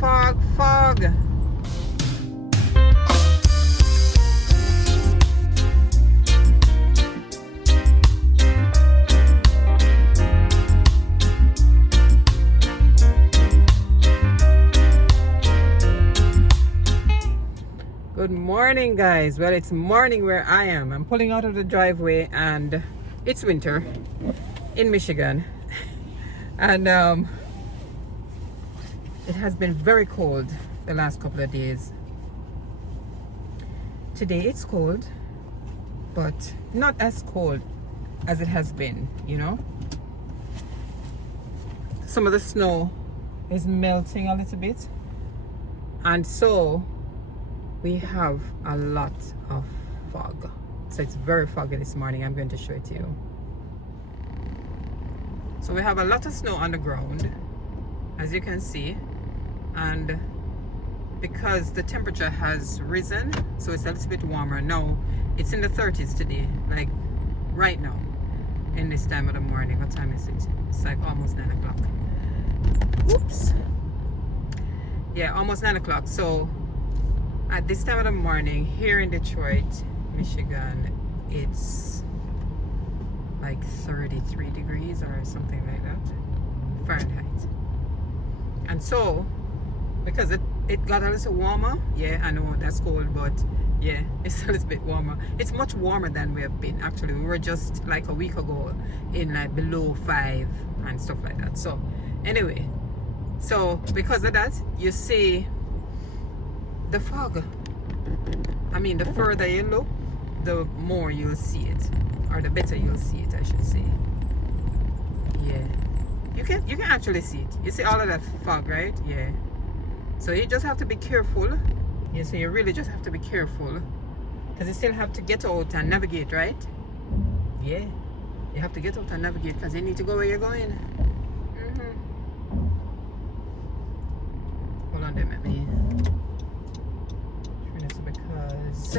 fog, fog, fog. Good morning, guys. Well, it's morning where I am. I'm pulling out of the driveway and it's winter in Michigan. And it has been very cold the last couple of days. Today it's cold, but not as cold as it has been, you know. Some of the snow is melting a little bit, and so we have a lot of fog. So it's very foggy this morning. I'm going to show it to you. So we have a lot of snow on the ground, as you can see, and because the temperature has risen, so it's a little bit warmer now. It's in the 30s today, like right now in this time of the morning. What time is it? It's like almost 9 o'clock. Oops. Yeah, almost 9 o'clock. So at this time of the morning here in Detroit, Michigan, it's like 33 degrees or something like that Fahrenheit. And so because it got a little warmer, yeah, I know that's cold, but yeah, it's a little bit warmer. It's much warmer than we have been. Actually, we were just like a week ago in like below 5 and stuff like that. So anyway, so because of that, you see the fog. I mean, the further you look, the more you'll see it, or the better you'll see it, I should say. Yeah, you can actually see it. You see all of that fog, right? Yeah. So you just have to be careful. Yeah, so you really just have to be careful, because you still have to get out and navigate, right? Yeah, you have to get out and navigate because you need to go where you're going. Hold on there, maybe. Because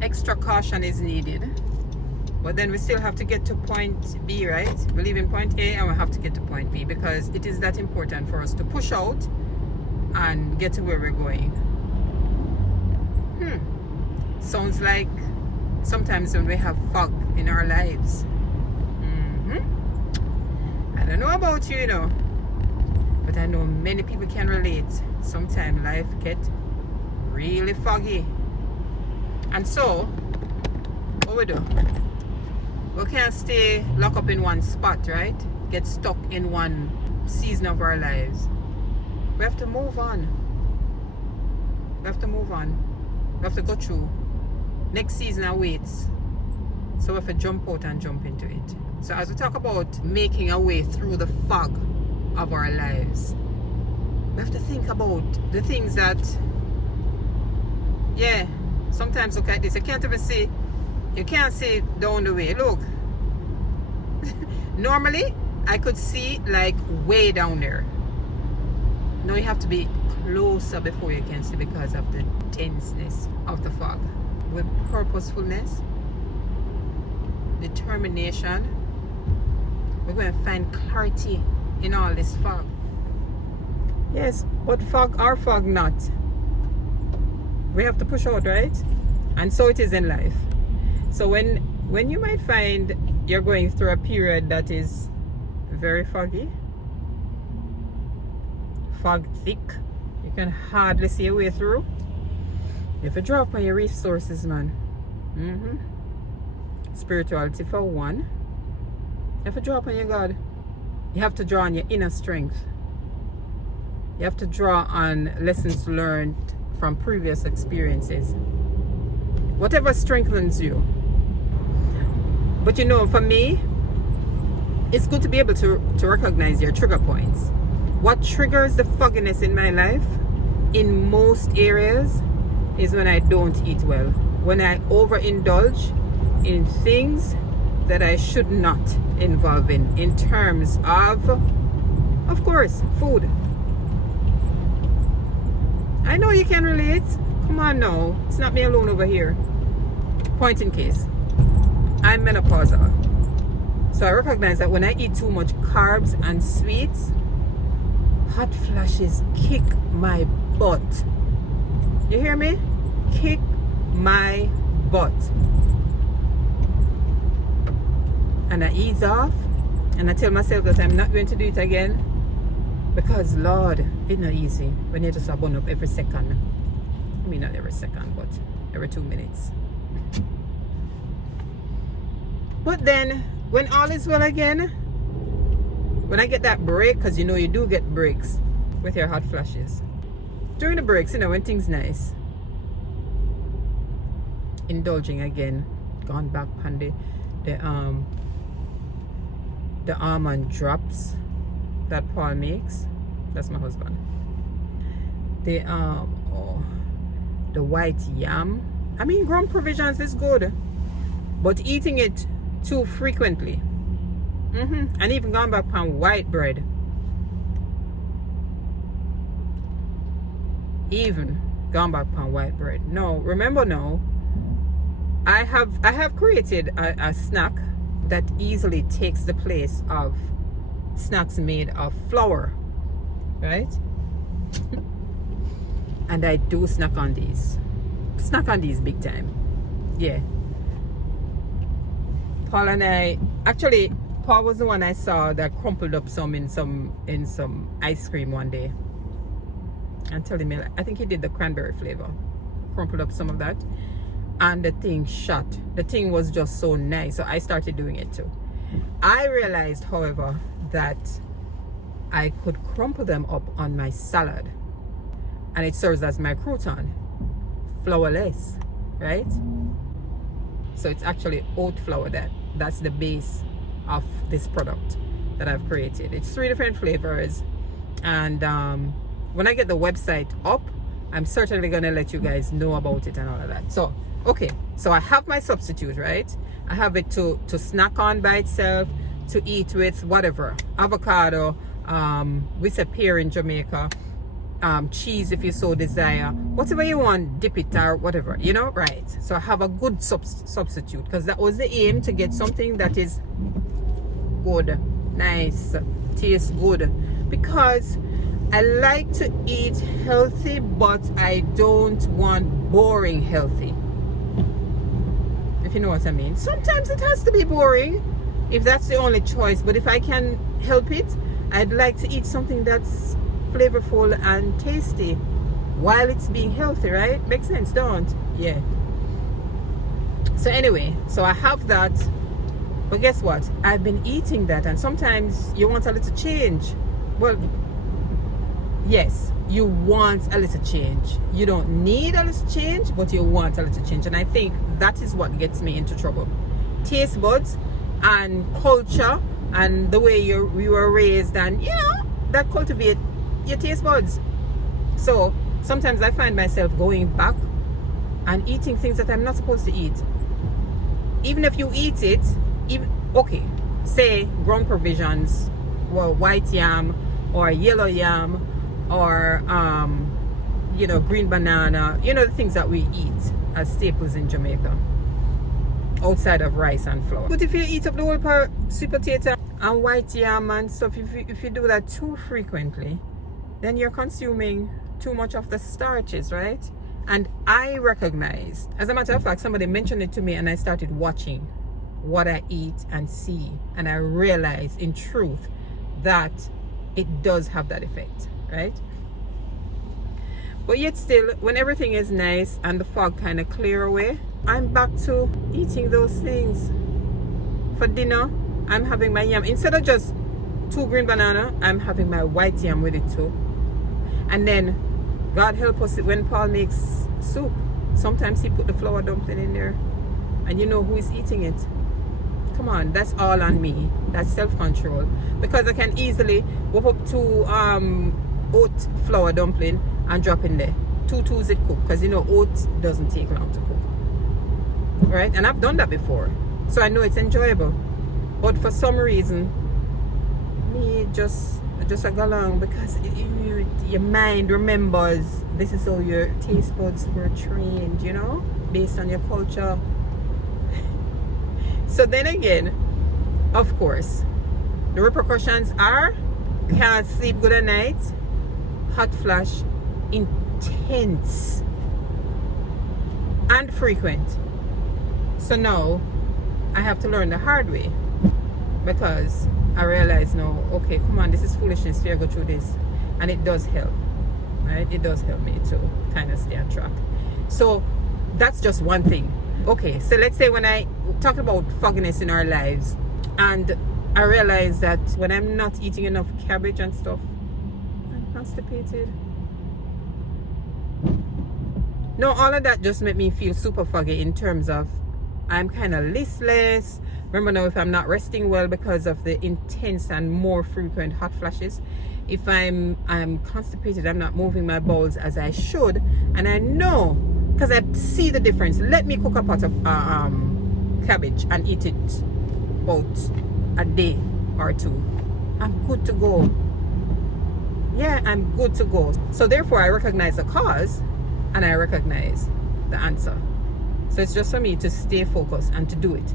extra caution is needed, but then we still have to get to point B, right? We leave in point A and we have to get to point B, because it is that important for us to push out and get to where we're going. Sounds like sometimes when we have fog in our lives. I don't know about you, you know, but I know many people can relate. Sometimes life gets really foggy, and so what we do, we can't stay locked up in one spot, right? Get stuck in one season of our lives. We have to move on. We have to move on. We have to go through. Next season awaits, so we have to jump out and jump into it. So as we talk about making our way through the fog of our lives, we have to think about the things that, yeah, sometimes look at this, you can't even see, you can't see down the way. Look, normally I could see like way down there. Now you have to be closer before you can see, because of the denseness of the fog. With purposefulness, determination, we're going to find clarity in all this fog. Yes, but fog or fog not, we have to push out, right? And so it is in life. So when you might find you're going through a period that is very foggy, fog thick, you can hardly see your way through, you have to draw upon your resources, man. Spirituality for one. You have to draw upon your God. You have to draw on your inner strength. You have to draw on lessons learned from previous experiences. Whatever strengthens you. But you know, for me, it's good to be able to recognize your trigger points. What triggers the fogginess in my life, in most areas, is when I don't eat well. When I overindulge in things that I should not involve in terms of course, food. I know you can relate. Come on now. It's not me alone over here. Point in case, I'm menopausal. So I recognize that when I eat too much carbs and sweets, Hot flashes kick my butt. You hear me? Kick my butt. And I ease off and I tell myself that I'm not going to do it again, because Lord, it's not easy when you just burn up every second. I mean, not every second, but every 2 minutes. But then when all is well again, when I get that break, because you know you do get breaks with your hot flashes, during the breaks, you know, when things nice, indulging again, gone back on the almond drops that Paul makes. That's my husband. The white yam. I mean, ground provisions is good, but eating it too frequently, and even gone back on white bread, no, remember now, I have created a snack that easily takes the place of snacks made of flour, right? And I do snack on these big time. Yeah, Paul and I, actually Paul was the one I saw that crumpled up some in some ice cream one day, and telling me, I think he did the cranberry flavor, crumpled up some of that, and the thing shot. The thing was just so nice, so I started doing it too. I realized, however, that I could crumple them up on my salad, and it serves as my crouton, flourless, right? So it's actually oat flour that's the base of this product that I've created. It's 3 different flavors, and when I get the website up, I'm certainly gonna let you guys know about it and all of that. So okay, so I have my substitute, right? I have it to snack on by itself, to eat with whatever, avocado, we say pear in Jamaica, cheese if you so desire, whatever you want, dip it or whatever, you know, right? So I have a good substitute, because that was the aim, to get something that is good, nice, tastes good, because I like to eat healthy, but I don't want boring healthy, if you know what I mean. Sometimes it has to be boring if that's the only choice, but if I can help it, I'd like to eat something that's flavorful and tasty while it's being healthy, right? Makes sense, don't? Yeah. So anyway, so I have that, but guess what? I've been eating that, and sometimes you want a little change. Well, yes, you want a little change. You don't need a little change, but you want a little change, and I think that is what gets me into trouble. Taste buds and culture and the way you were raised, and you know, that cultivate your taste buds. So sometimes I find myself going back and eating things that I'm not supposed to eat. Even if you eat it, okay, say ground provisions, well, white yam or yellow yam, or you know, green banana, you know, the things that we eat as staples in Jamaica outside of rice and flour. But if you eat up the whole sweet potato and white yam and stuff, if you do that too frequently, then you're consuming too much of the starches, right? And I recognized, as a matter of fact, somebody mentioned it to me, and I started watching what I eat and see, and I realized in truth that it does have that effect, right? But yet still, when everything is nice and the fog kind of clear away, I'm back to eating those things. For dinner, I'm having my yam. Instead of just 2 green banana, I'm having my white yam with it too. And then, God help us, when Paul makes soup, sometimes he put the flour dumpling in there, and you know who is eating it. Come on, that's all on me. That's self-control, because I can easily whip up 2 oat flour dumpling and drop in there. 2 twos it cook, because you know oats doesn't take long to cook, right? And I've done that before, so I know it's enjoyable. But for some reason, me just I go along, because your mind remembers this is how your taste buds were trained, you know, based on your culture. So then again, of course, the repercussions are, can't sleep good at night, hot flash intense and frequent. So now I have to learn the hard way, because I realize now, okay, come on, this is foolishness to go through this. And it does help, right? It does help me to kind of stay on track. So that's just one thing. Okay, so let's say when I talk about fogginess in our lives, and I realize that when I'm not eating enough cabbage and stuff, I'm constipated. No, all of that just made me feel super foggy in terms of I'm kind of listless. Remember now, if I'm not resting well because of the intense and more frequent hot flashes, if I'm constipated, I'm not moving my bowels as I should, and I know, because I see the difference. Let me cook a pot of cabbage and eat it about a day or two. I'm good to go. Yeah, I'm good to go. So therefore, I recognize the cause and I recognize the answer. So it's just for me to stay focused and to do it.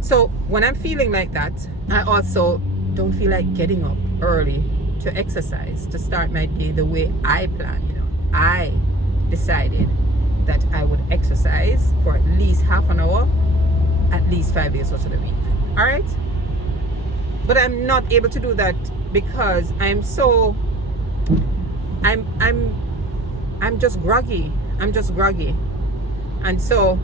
So when I'm feeling like that, I also don't feel like getting up early to exercise, to start my day the way I planned. You know, I decided that I would exercise for at least half an hour, at least 5 days out of the week. All right? But I'm not able to do that because I'm just groggy. I'm just groggy. And so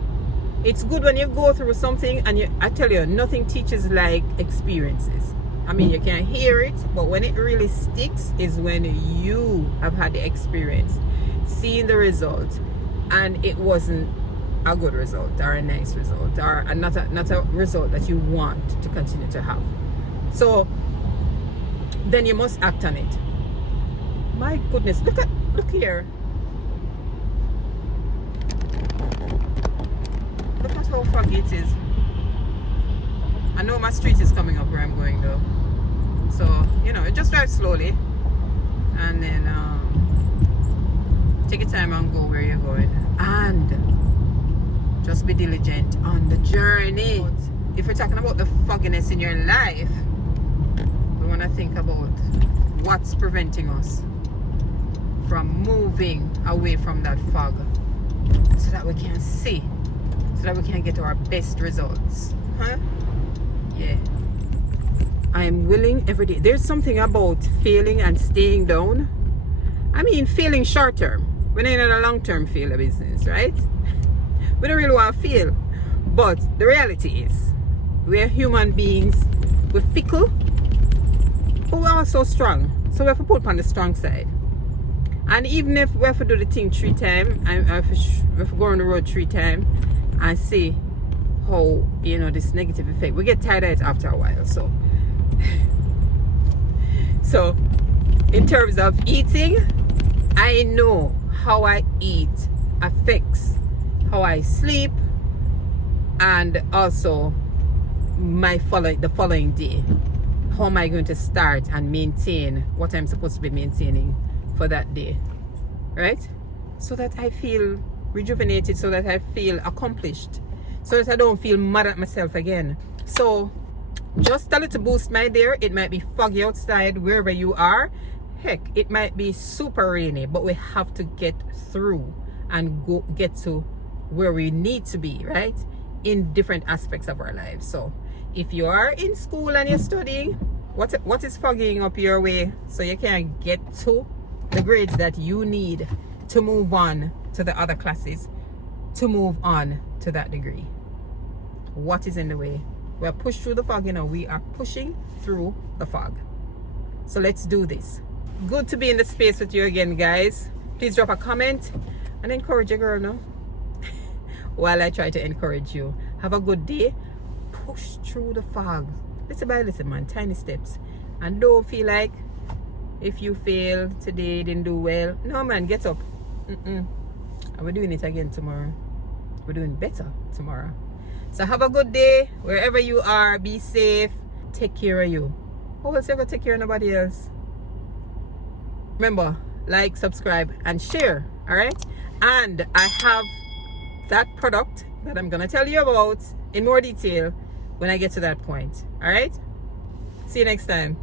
it's good when you go through something, and I tell you, nothing teaches like experiences. I mean, you can hear it, but when it really sticks is when you have had the experience, seeing the result, and it wasn't a good result or a nice result or not a result that you want to continue to have. So then you must act on it. My goodness, look here. Look at how foggy it is. I know my street is coming up where I'm going though. So, you know, just drive slowly and then take your time and go where you're going. And just be diligent on the journey. If we're talking about the fogginess in your life, we want to think about what's preventing us from moving away from that fog so that we can see, so that we can get our best results. Huh? Yeah. I'm willing every day. There's something about failing and staying down. I mean, failing short term. We're not in a long term fail of business, right? We don't really want to fail. But the reality is, we're human beings. We're fickle, but we're also strong. So we have to put on the strong side. And even if we have to do the thing 3 times, we have to go on the road 3 times and see how, you know, this negative effect, we get tired of it after a while. So in terms of eating, I know how I eat affects how I sleep, and also the following day. How am I going to start and maintain what I'm supposed to be maintaining for that day, right? So that I feel rejuvenated, so that I feel accomplished, so that I don't feel mad at myself again. So just a little boost, my dear. It might be foggy outside wherever you are. Heck, it might be super rainy, but we have to get through and get to where we need to be, right? In different aspects of our lives. So if you are in school and you're studying, what is fogging up your way so you can get to the grades that you need to move on to the other classes, to move on to that degree? What is in the way? We're pushed through the fog, you know. We are pushing through the fog. So let's do this. Good to be in the space with you again, guys. Please drop a comment and encourage your girl now while I try to encourage you. Have a good day. Push through the fog. Little by little, man. Tiny steps. And don't feel like if you fail today, didn't do well. No, man. Get up. And we're doing it again tomorrow. We're doing better tomorrow. So have a good day wherever you are. Be safe. Take care of you. Who else you gonna take care of nobody else? Remember, like, subscribe, and share. Alright? And I have that product that I'm gonna tell you about in more detail when I get to that point. Alright? See you next time.